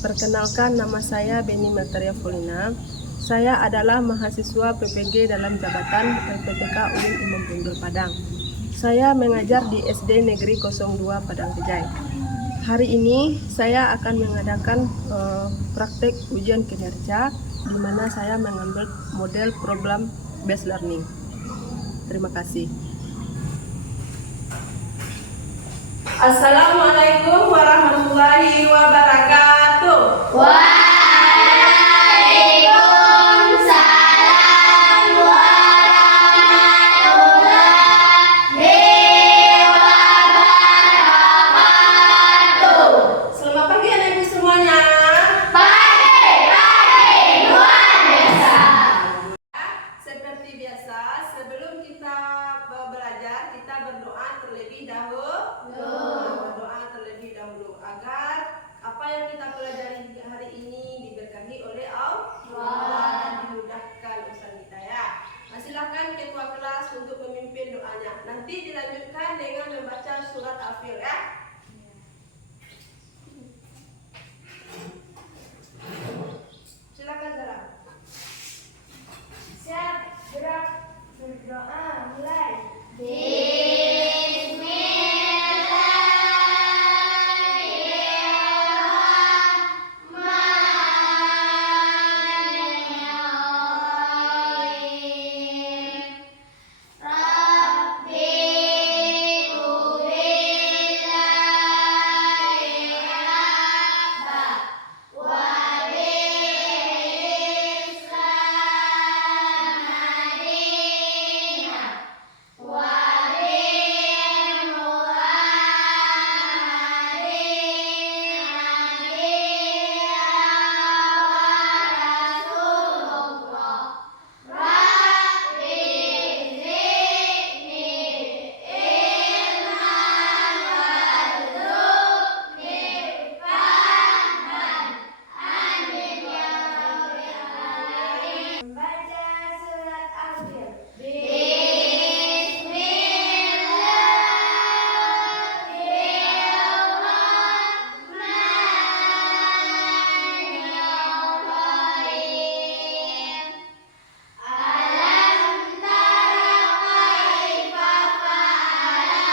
Perkenalkan, nama saya Beni Melteria Folina. Saya adalah mahasiswa PPG dalam jabatan LPTK UIN Imam Bonjol Padang. Saya mengajar di SD Negeri 02 Padang Kejai. Hari ini saya akan mengadakan praktek ujian kinerja di mana saya mengambil model problem based learning. Terima kasih. Assalamualaikum warahmatullahi wabarakatuh. Waalaikumsalam warahmatullahi wabarakatuh. Selamat pagi anak-ibu semuanya. Pagi, luar biasa. Seperti biasa, sebelum kita belajar, kita berdoa terlebih dahulu. Berdoa terlebih dahulu agar apa yang kita pelajari hari ini diberkahi oleh Allah dan dimudahkan urusan kita ya. Silakan ketua kelas untuk memimpin doanya. Nanti dilanjutkan dengan membaca surat Al-Fil ya. Silakan Zara. Siap, gerak, berdoa, mulai. Membaca surat Al-Fil. Bismillahirrahmanirrahim. Alam tara kaifa fa'ala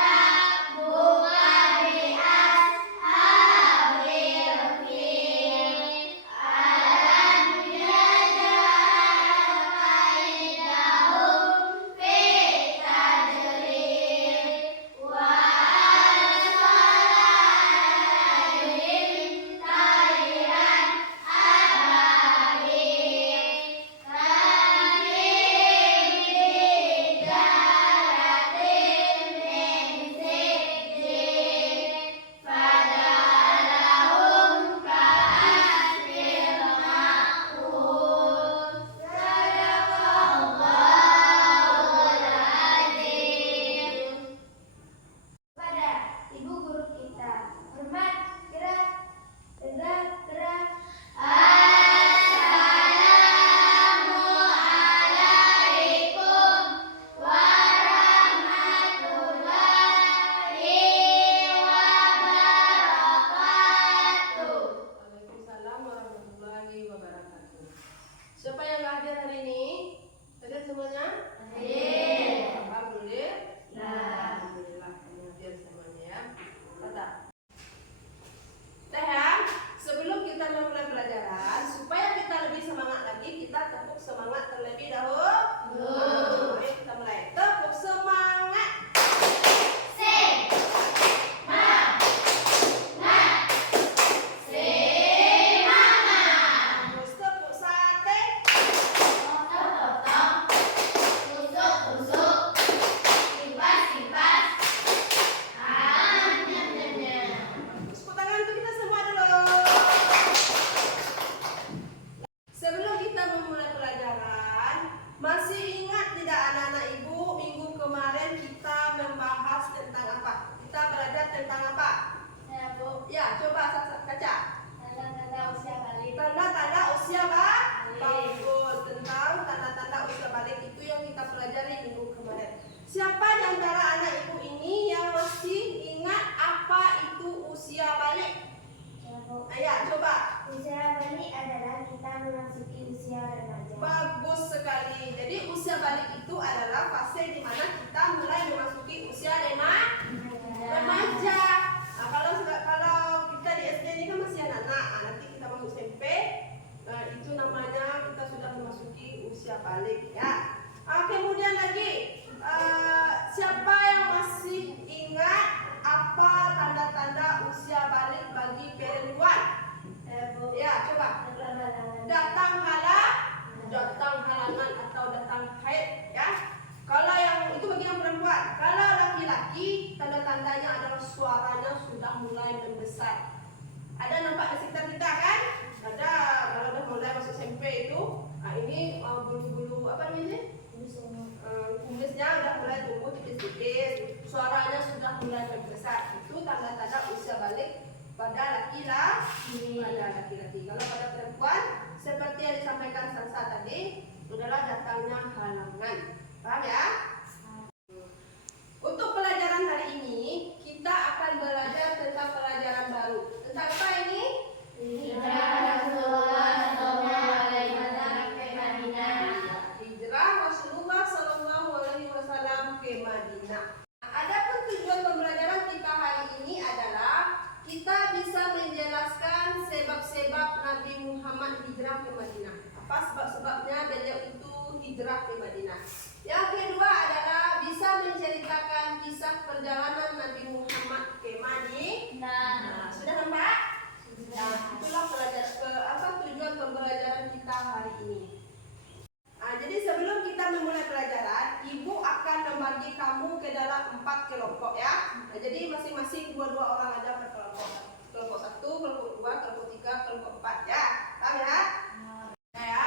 rabbuka bi ashabil fil. Alam yaj'al kaidahum fi tadlil wa arsala 'alaihim tayran ababil tarmihim bijaratin min sijil faja'alahum ka'asfin ma'kul. Sadaqallahul azim. Pada ibu guru kita, hormat, gerak, tegak, gerak. Assalamualaikum warahmatullahi wabarakatuh. Waalaikumsalam warahmatullahi wabarakatuh. Siapa yang hadir hari ini? Hadir semuanya? Hadir. Alhamdulillah. Alhamdulillah kamu hadir semuanya ya. Kata. Teh, sebelum kita memulai pelajaran, supaya kita lebih semangat lagi, kita tepuk semangat terlebih dahulu. Ayo kita mulai. Tepuk semangat. Terus tepuk sate. Tepuk tangan untuk kita semua dulu. Sebelum kita memulai pelajaran, masih ingat tidak anak-anak ibu, minggu kemarin kita membahas tentang apa? Kita belajar tentang apa? Ya, coba kaca. Tanda-tanda usia balik. Bagus. Tentang tanda-tanda usia balik itu yang kita pelajari minggu kemarin. Siapa di antara anak ibu ini yang masih ingat apa itu usia balik? Ya, coba. Usia balik adalah kita memasuki usia remaja. Bagus sekali. Jadi usia balik itu adalah fase di mana kita mulai memasuki usia remaja. Nah, kalau kita di SD ini kan masih anak-anak. Nah, nanti kita masuk SMP, itu namanya kita sudah memasuki usia balik ya. Kemudian lagi, siapa yang masih ingat apa tanda-tanda usia balik bagi perempuan? Ya, coba. Datang halangan atau datang haid ya. Kalau yang itu bagi yang perempuan. Kalau laki-laki, tanda-tandanya adalah suaranya sudah mulai membesar. Ada nampak di sekitar kita kan? Ada. Kalau udah mulai masuk SMP itu, ini bulu-bulu apa namanya? Kumisnya udah mulai tumbuh tipis-tipis. Suaranya sudah mulai membesar. Itu tanda-tanda usia balik pada laki-laki. Kalau pada perempuan, seperti yang disampaikan Sansa tadi, adalah datangnya halangan. Paham ya? Untuk pelajaran hari ini, kita akan belajar tentang pelajaran baru. Tentang apa ini? Hijrah Rasulullah SAW ke Madinah. Hijrah Rasulullah SAW ke Madinah. Adapun tujuan pembelajaran kita hari ini adalah kita bisa menjelaskan sebab-sebab Nabi Muhammad hijrah ke Madinah. Apa sebab-sebabnya beliau itu hijrah ke Madinah? Yang kedua adalah bisa menceritakan kisah perjalanan Nabi Muhammad ke Madinah. Nah, sudah nampak? Nah, itulah tujuan pembelajaran kita hari ini. Jadi sebelum kita memulai pelajaran, Ibu akan membagi kamu ke dalam 4 kelompok ya. Jadi masing-masing 2 orang aja per kelompok. Kelompok 1, kelompok 2, kelompok 3, kelompok 4 ya. Paham ya? Ya.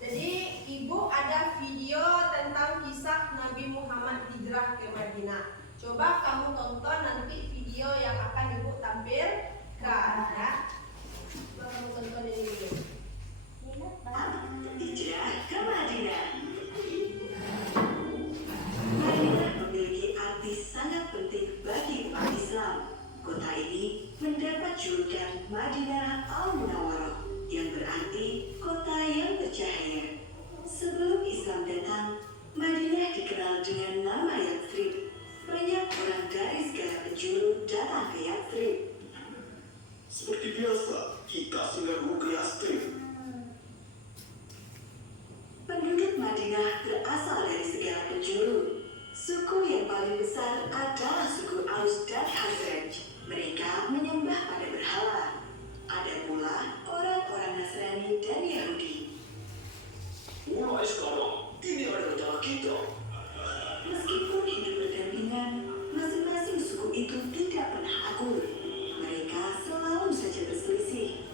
Jadi Ibu ada video tentang kisah Nabi Muhammad hijrah ke Madinah. Coba kamu tonton nanti video yang akan Ibu tampilkan ya. Coba kamu tonton ini dulu. Hijrah ke Madinah. Madinah memiliki arti sangat penting bagi umat Islam. Kota ini mendapat julukan Madinah Al-Munawwarah, yang berarti kota yang bercahaya. Sebelum Islam datang, Madinah dikenal dengan nama Yathrib. Banyak orang dari segala penjuru datang ke Yathrib. Seperti biasa, kita singgah ke Yathrib. Penduduk Madinah berasal dari segala penjuru. Suku yang paling besar adalah suku Aus dan Khazraj. Mereka menyembah pada berhala. Ada pula orang-orang Nasrani dan Yahudi. Mulai sekarang, ini adalah cara kita. Meskipun hidup berdampingan, masing-masing suku itu tidak pernah akur. Mereka selalu saja berselisih.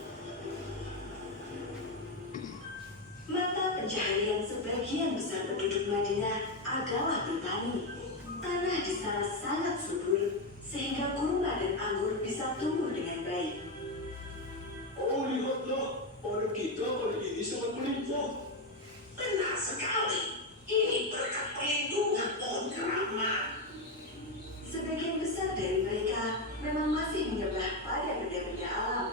Mata pencaharian sebagian besar penduduk Madinah adalah bertani. Tanah di sana sangat subur, sehingga kurma dan anggur bisa tumbuh dengan baik. Oh, lihatlah, pada kita kali ini sangat melimpah. Benar sekali. Ini berkat perlindungan pohon kerama. Sebagian besar dari mereka memang masih menyembah pada benda-benda alam.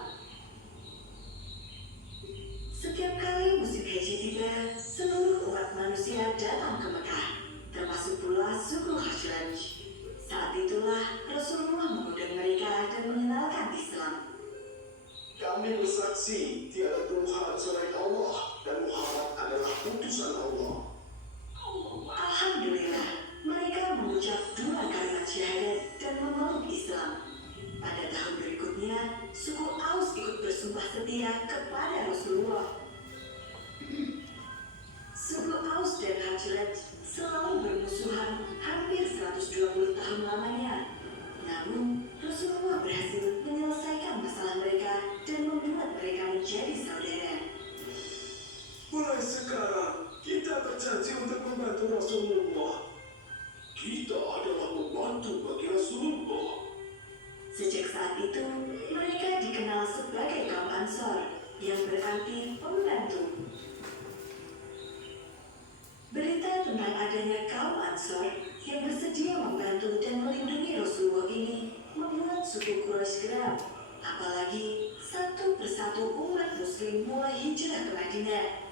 Setiap kali musim haji tiba, seluruh umat manusia datang ke Mekah, termasuk pula suku Khazraj. Saat itulah Rasulullah mengundang mereka dan mengenalkan Islam. Kami bersaksi tiada Tuhan selain Allah dan Muhammad adalah utusan Allah. Alhamdulillah, mereka mengucap 2 kalimat syahadat dan memeluk Islam. Pada tahun berikutnya, suku Aus ikut bersumpah setia kepada Rasulullah. Suku Aus dan Khazraj selalu bermusuhan hampir 120 tahun lamanya. Namun, Rasulullah berhasil menyelesaikan masalah mereka dan membuat mereka menjadi saudara. Mulai sekarang, kita berjanji untuk membantu Rasulullah. Kita adalah membantu bagi Rasulullah. Sejak saat itu, mereka dikenal sebagai kaum Ansor, yang berarti pembantu. Berita tentang adanya kaum Ansor yang bersedia membantu dan melindungi Rasulullah ini membuat suku Quraisy geram, apalagi satu persatu umat muslim mulai hijrah ke Madinah.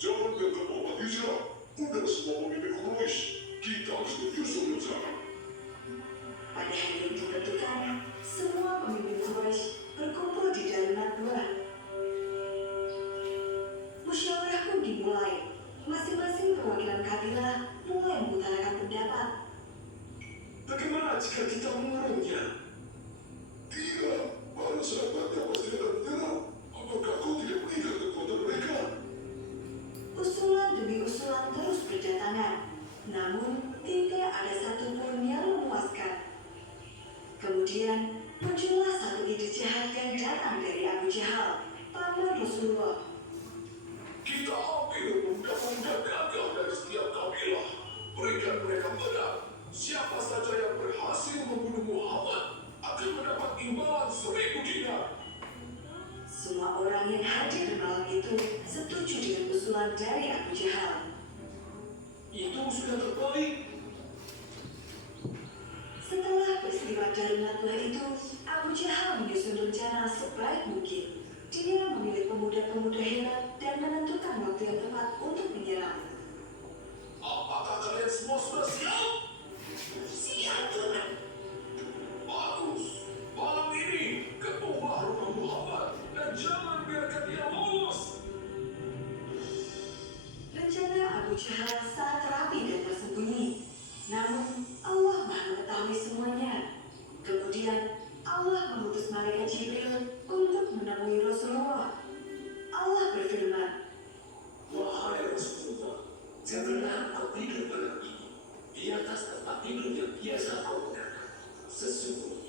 Jangan gagap obat hijrah. Udah semua pemimpin Quraisy. Kita harus menyusul rencana. Pada hari yang ditentukan, semua pemimpin Quraisy berkumpul di Darun Nadwa. Musyawarah pun dimulai. Masing-masing perwakilan kabilah mulai mengutarakan pendapat. Bagaimana jika kita mengurungnya? Tidak, para sahabatnya pasti akan menyerang. Apakah kau tidak mengingat kekuatan mereka? Usulan demi usulan terus berdatangan, namun tidak ada satupun yang memuaskan. Kemudian muncullah satu ide jahat yang datang dari Abu Jahal, paman Rasulullah. Kita ambil pemuda-pemuda gagah dari setiap kabilah. Berikan mereka pedang. Siapa saja yang berhasil membunuh Muhammad akan mendapat imbalan 1000 dinar. Semua orang yang hadir malam itu setuju dengan usulan dari Abu Jahal. Itu sudah terbaik. Setelah peristiwa Darun Nadwa itu, Abu Jahal menyusun rencana sebaik mungkin. Dia memilih pemuda-pemuda hebat dan menentukan waktu yang tepat untuk menyerang. Apakah kalian semua sudah siap? Siap, Tuhan. Bagus. Malam ini ketumbah rumah Muhammad dan jangan biarkan dia lolos. Rencana Abu Jahal sangat rapi dan tersembunyi. Namun, Allah Maha mengetahui semuanya. Kemudian, Allah mengutus malaikat Jibril untuk menemui Rasulullah. Allah berfirman, Wahai Rasulullah, janganlah kau tidur malam ini di atas tempat tidur yang biasa kau gunakan. Sesungguhnya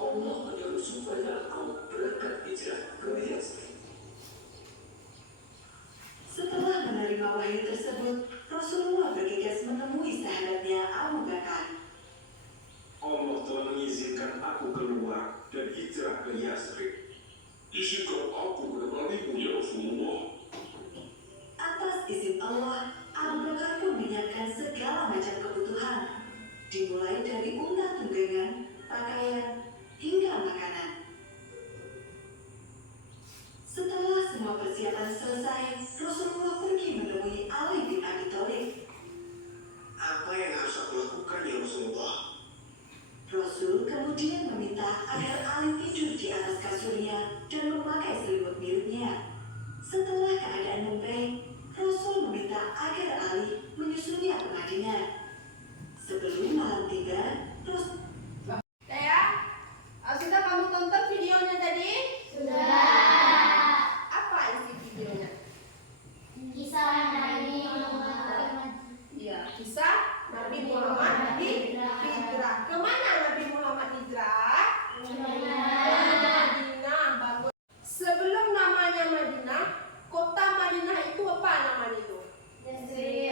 Allah menyuruh supaya kau berangkat hijrah ke Yatsrib. setelah menerima wahyu tersebut, Rasulullah bergegas menemui sahabatnya Abu Bakar. Allah telah mengizinkan aku keluar dan hijrah ke Yatsrib. Izinkan aku menemanimu ya Rasulullah. Atas izin Allah, Abu Bakar pun menyiapkan segala macam kebutuhan, dimulai dari unta tunggangan, pakaian, hingga makanan. Setelah semua persiapan selesai, Rasulullah pergi menemui Ali bin Abi Thalib. Apa yang harus aku lakukan ya Rasulullah? Rasul kemudian meminta agar Ali tidur di atas kasurnya dan memakai selimut miliknya. Setelah keadaan membaik, Rasul meminta agar Ali menyusulnya ke Madinah. Sebelum malam tiba, Rasul Sudah kamu tonton videonya tadi? Sudah. Apa isi videonya? Kisah Nabi Muhammad. Ya, kisah Nabi Muhammad hijrah. Kemana Nabi Muhammad hijrah? Ke Madinah. Bagus. Sebelum namanya Madinah, kota Madinah itu apa namanya itu?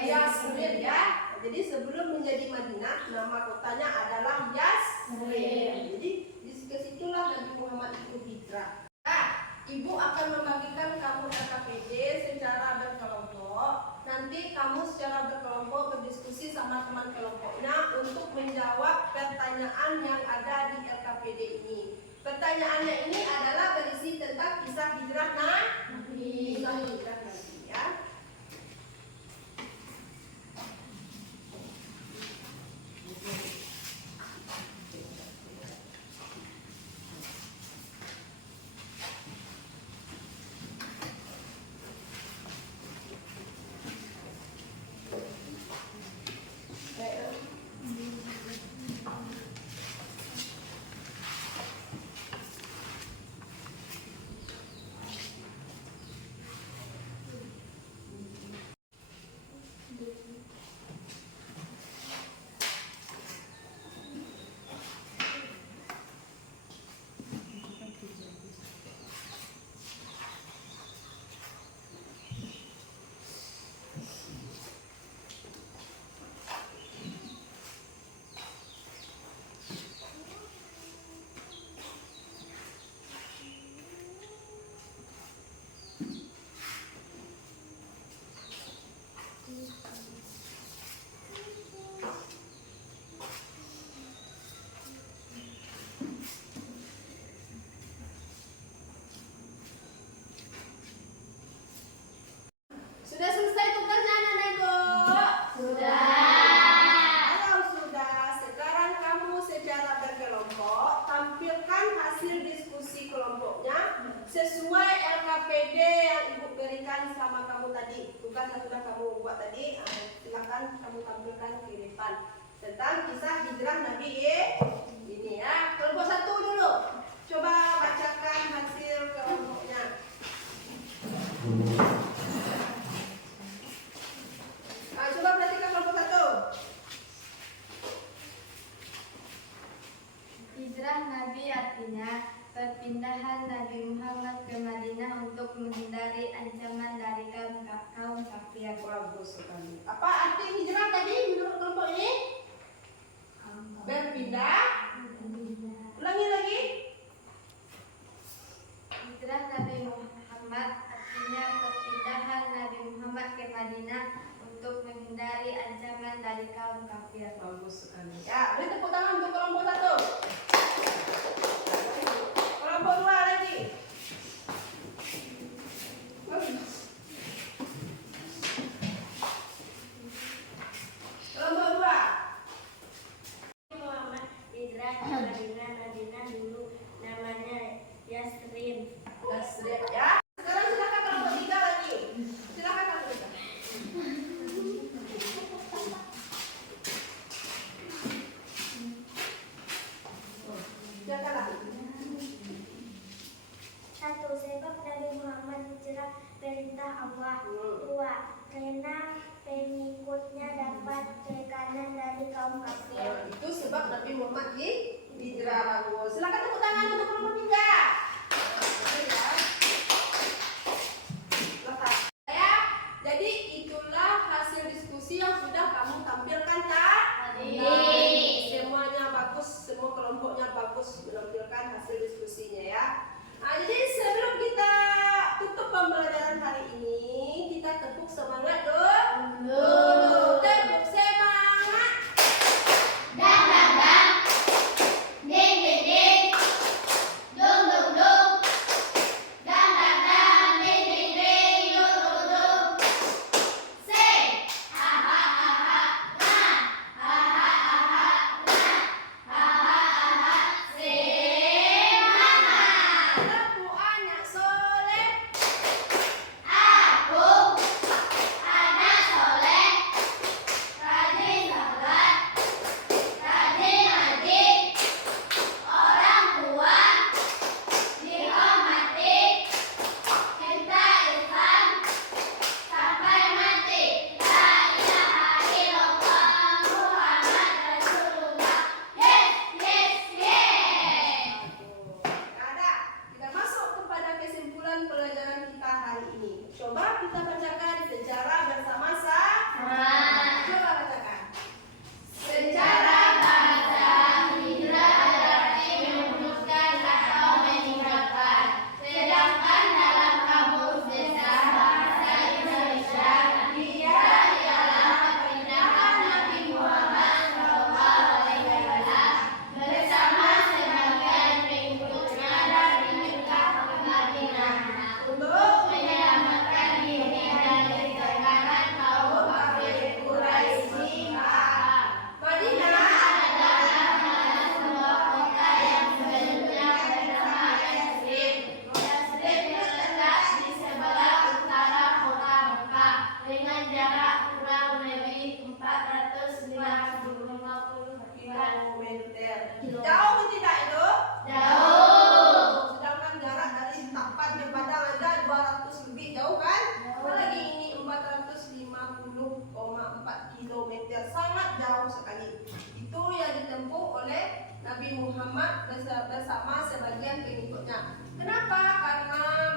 Yasrib ya. Jadi sebelum menjadi Madinah, nama kotanya adalah Yasrib. Jadi ke situlah Nabi Muhammad itu hijrah. Nah, Ibu akan membagikan kamu RKPD secara berkelompok. Nanti kamu secara berkelompok berdiskusi sama teman kelompoknya untuk menjawab pertanyaan yang ada di RKPD ini. Pertanyaannya ini adalah berisi tentang kisah hijrah Nabi. Kisah hijrah Nabi ya. LKPD yang Ibu berikan sama kamu tadi, tugas yang sudah kamu buat tadi, silakan kamu tampilkan di depan tentang kisah hijrah Nabi ini ya. Kelompok 1 dulu, coba bacakan hasil kelompoknya. Coba perhatikan kelompok 1. Hijrah Nabi artinya perpindahan Nabi Muhammad ke Madinah untuk menghindari ancaman dari kaum kafir. Bagus sekali. Apa arti hijrah tadi menurut kelompok ini? Berpindah. Ulangi lagi. Hijrah Nabi Muhammad artinya perpindahan Nabi Muhammad ke Madinah untuk menghindari ancaman dari kaum kafir. Bagus sekali. Ya, beri tepuk tangan untuk kelompok 1. Kelompok 2 lagi. Kelompok 2. Muhammad hijrah ke Madinah dulu namanya Yasrib. Yasrib ya. Sekarang silakan kelompok 3 lagi. Silakan kelompok 3. Silakan. 1. Sebab Nabi Muhammad hijrah perintah Allah. 2. Karena pengikutnya dapat tekanan dari kaum kafir. Itu sebab Nabi Muhammad hijrah. Silakan tepuk tangan untuk kelompok 3. Ya, jadi itulah hasil diskusi yang sudah kamu tampilkan tadi. Semuanya bagus, semua kelompoknya bagus menampilkan hasil diskusinya ya. Nah, jadi sebelum kita tutup pembelajaran hari ini, kita tepuk semangat dulu. Tepuk semangat. Aku anak soleh. Ada. Kita masuk kepada kesimpulan pelajaran kita hari ini. Coba kita bacakan sejarah bersama-sama. Coba bacakan. Sejarah bangsa hijrah berarti memutuskan atau meninggalkan. Sedangkan dalam kamus besar bahasa Indonesia, hijrah ialah perpindahan Nabi Muhammad SAW bersama sebagian pengikutnya dari Mekah ke Madinah untuk menyelamatkan diri dari tekanan kaum kafir Quraisy. Madinah adalah nama sebuah kota yang sebelumnya bernama Yasrib. Yasrib terletak di sebelah utara kota Mekah dengan jarak kurang lebih 450 kilometer. Jauh tidak itu? Jauh. Sedangkan jarak dari Tapan ke Padang ada 200 lebih, jauh kan? Apalagi ini 450,4 kilometer, sangat jauh sekali. Itu yang ditempuh oleh Nabi Muhammad bersama sebagian pengikutnya. Kenapa? Karena